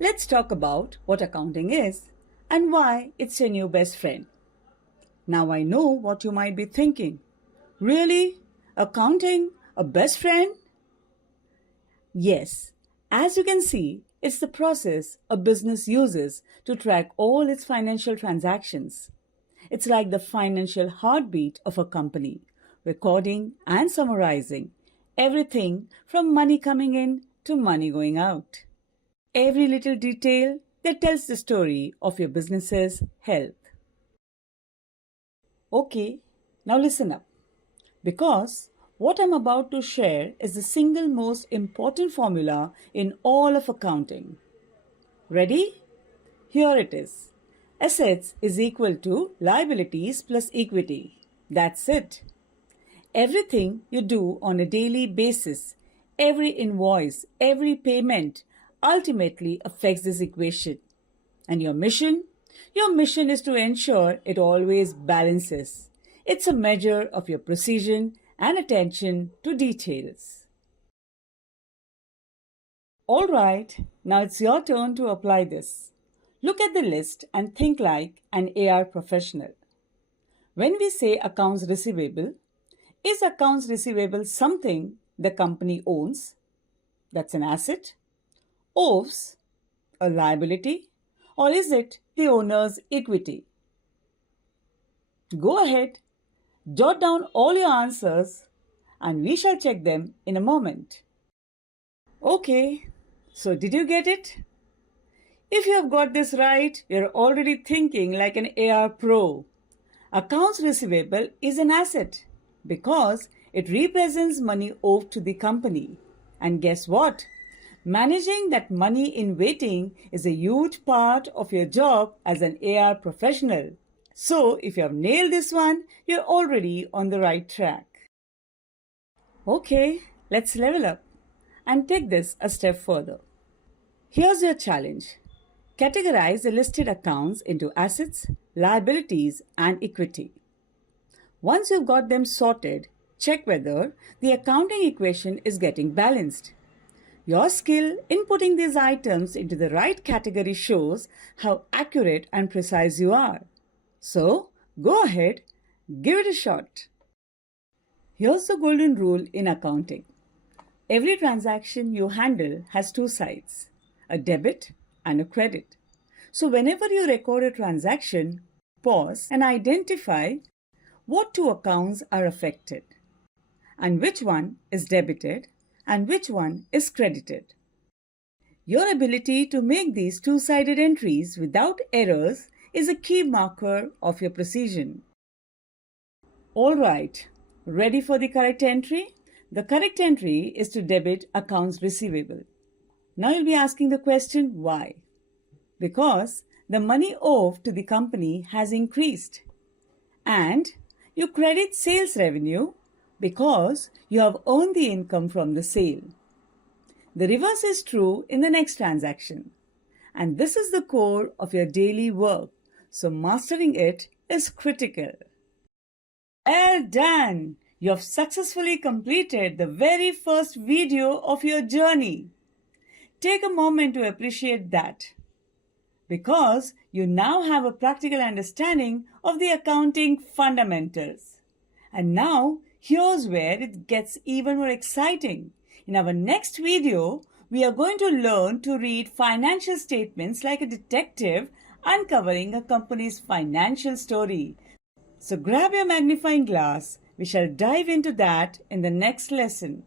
let's talk about what accounting is and why it's your new best friend. Now I know what you might be thinking. Really? Accounting? A best friend? Yes. As you can see, it's the process a business uses to track all its financial transactions. It's like the financial heartbeat of a company, recording and summarizing everything from money coming in to money going out. Every little detail that tells the story of your business's health. Okay, now listen up. Because what I'm about to share is the single most important formula in all of accounting. Ready? Here it is. Assets is equal to liabilities plus equity. That's it. Everything you do on a daily basis, every invoice, every payment ultimately affects this equation. And your mission? Your mission is to ensure it always balances. It's a measure of your precision and attention to details. All right, now it's your turn to apply this. Look at the list and think like an AR professional. When we say accounts receivable, is accounts receivable something the company owns? That's an asset. Owes, a liability, or is it the owner's equity? Go ahead, jot down all your answers and we shall check them in a moment. Okay, so did you get it? If you have got this right, you're already thinking like an AR pro. Accounts receivable is an asset because it represents money owed to the company. And guess what? Managing that money in waiting is a huge part of your job as an AR professional. So if you have nailed this one, you're already on the right track. Okay, let's level up and take this a step further. Here's your challenge. Categorize the listed accounts into assets, liabilities, and equity. Once you've got them sorted, check whether the accounting equation is getting balanced. Your skill in putting these items into the right category shows how accurate and precise you are. So, go ahead, give it a shot. Here's the golden rule in accounting. Every transaction you handle has two sides, a debit and a credit. So whenever you record a transaction, pause and identify what two accounts are affected and which one is debited and which one is credited. Your ability to make these two-sided entries without errors is a key marker of your precision. All right, ready for the correct entry? The correct entry is to debit accounts receivable. Now you'll be asking the question, why? Because the money owed to the company has increased. And you credit sales revenue because you have earned the income from the sale. The reverse is true in the next transaction. And this is the core of your daily work, so mastering it is critical. Well done! You have successfully completed the very first video of your journey. Take a moment to appreciate that, because you now have a practical understanding of the accounting fundamentals. And now, here's where it gets even more exciting. In our next video, we are going to learn to read financial statements like a detective uncovering a company's financial story. So grab your magnifying glass. We shall dive into that in the next lesson.